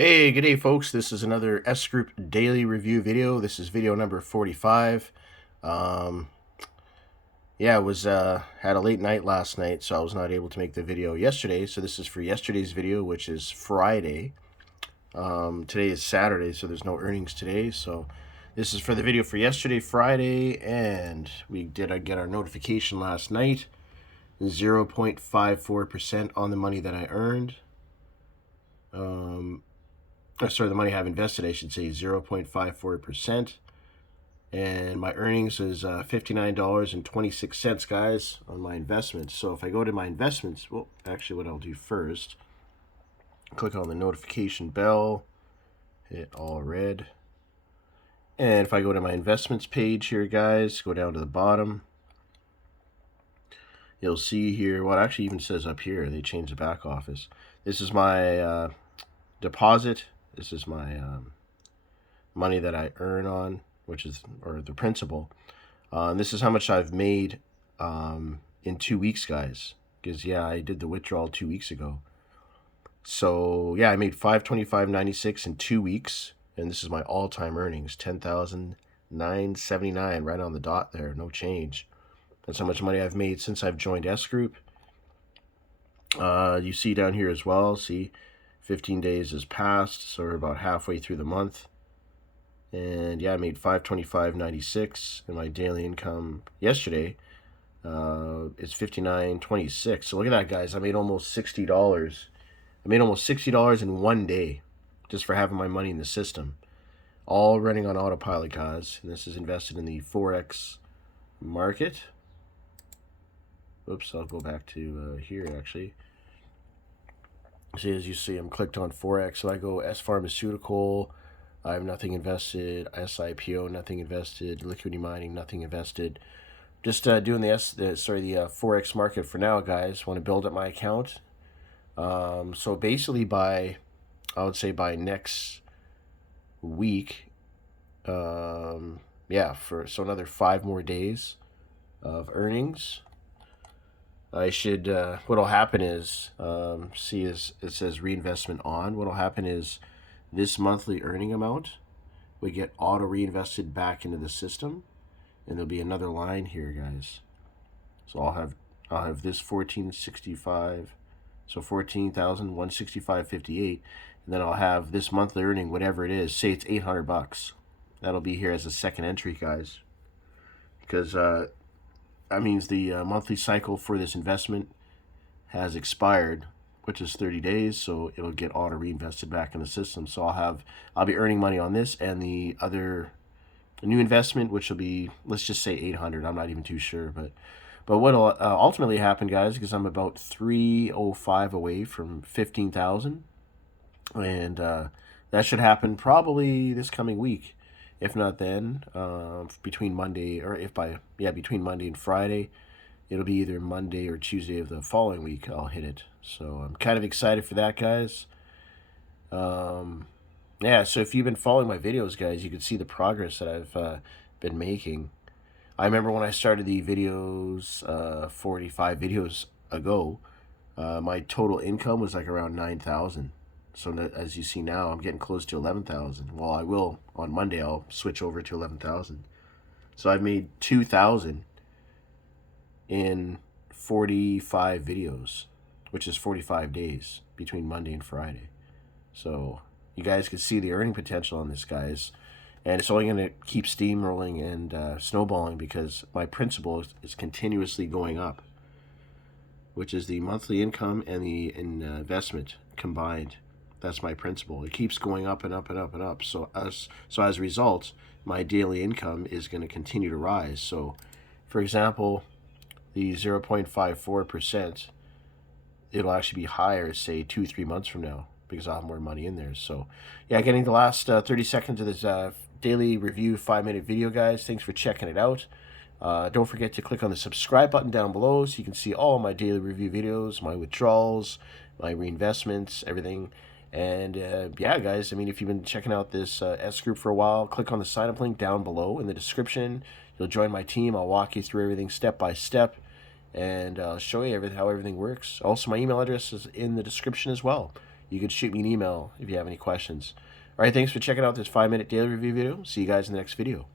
Hey, good day, folks. This is another S Group daily review video. This is video number 45. Um, yeah, I was had a late night last night, so I was not able to make the video yesterday. So this is for yesterday's video, which is Friday. Today is Saturday, so there's no earnings today. So this is for the video for yesterday, Friday, and we did get our notification last night. 0.54% on the money that I earned. Sorry, the money I have invested, I should say, 0.54%. And my earnings is $59.26, guys, on my investments. So if I go to my investments, well, actually what I'll do first, click on the notification bell, hit all red. And if I go to my investments page here, guys, go down to the bottom, you'll see here, well, it actually even says up here, they changed the back office. This is my deposit. This is my money that I earn on, which is, or the principal. And this is how much I've made in 2 weeks, guys. Because, yeah, I did the withdrawal 2 weeks ago. So, yeah, I made $525.96 in 2 weeks. And this is my all-time earnings, $10,979, right on the dot there, no change. That's how much money I've made since I've joined S Group. You see down here as well, see, 15 days has passed, so we're about halfway through the month. And yeah, I made $525.96, and my daily income yesterday is $59.26. So look at that, guys. I made almost $60. I made almost $60 in 1 day just for having my money in the system. All running on autopilot, guys. And this is invested in the Forex market. Oops, I'll go back to here, actually. See, as you see, I'm clicked on Forex. So I go S Pharmaceutical. I have nothing invested. SIPO, nothing invested. Liquidity mining, nothing invested. Just doing the Forex market for now, guys. Want to build up my account. So basically, I would say by next week, yeah, so another 5 more days of earnings. I should, what'll happen is, see, it says reinvestment on. What'll happen is this monthly earning amount would get auto reinvested back into the system, and there'll be another line here, guys. So I'll have this 1465, so 14,165.58, and then I'll have this monthly earning, whatever it is. Say it's $800. That'll be here as a second entry, guys, because that means the monthly cycle for this investment has expired, which is 30 days, so it'll get auto reinvested back in the system. So I'll be earning money on this and the new investment, which will be, let's just say 800. I'm not even too sure, but what'll ultimately happen, guys, because I'm about 305 away from 15,000, and that should happen probably this coming week. If not then, between Monday, or between Monday and Friday, it'll be either Monday or Tuesday of the following week I'll hit it. So I'm kind of excited for that, guys. Yeah, so if you've been following my videos, guys, you can see the progress that I've been making. I remember when I started the videos 45 videos ago, my total income was like around 9,000. So as you see now, I'm getting close to 11,000. Well, I will on Monday. I'll switch over to 11,000. So I've made 2,000 in 45 videos, which is 45 days between Monday and Friday. So you guys can see the earning potential on this, guys, and it's only going to keep steamrolling and snowballing because my principal is continuously going up, which is the monthly income and the investment combined. That's my principal. It keeps going up and up and up and up. So as a result, my daily income is going to continue to rise. So, for example, the 0.54%, it'll actually be higher, say 2-3 months from now, because I'll have more money in there. So, yeah, getting the last 30 seconds of this daily review 5-minute video, guys. Thanks for checking it out. Don't forget to click on the subscribe button down below so you can see all my daily review videos, my withdrawals, my reinvestments, everything. And yeah, guys, I mean, if you've been checking out this S Group for a while, click on the sign up link down below in the description. You'll join my team. I'll walk you through everything step by step and show you how everything works. Also, my email address is in the description as well. you could shoot me an email if you have any questions. All right, thanks for checking out this 5-minute daily review video. See you guys in the next video.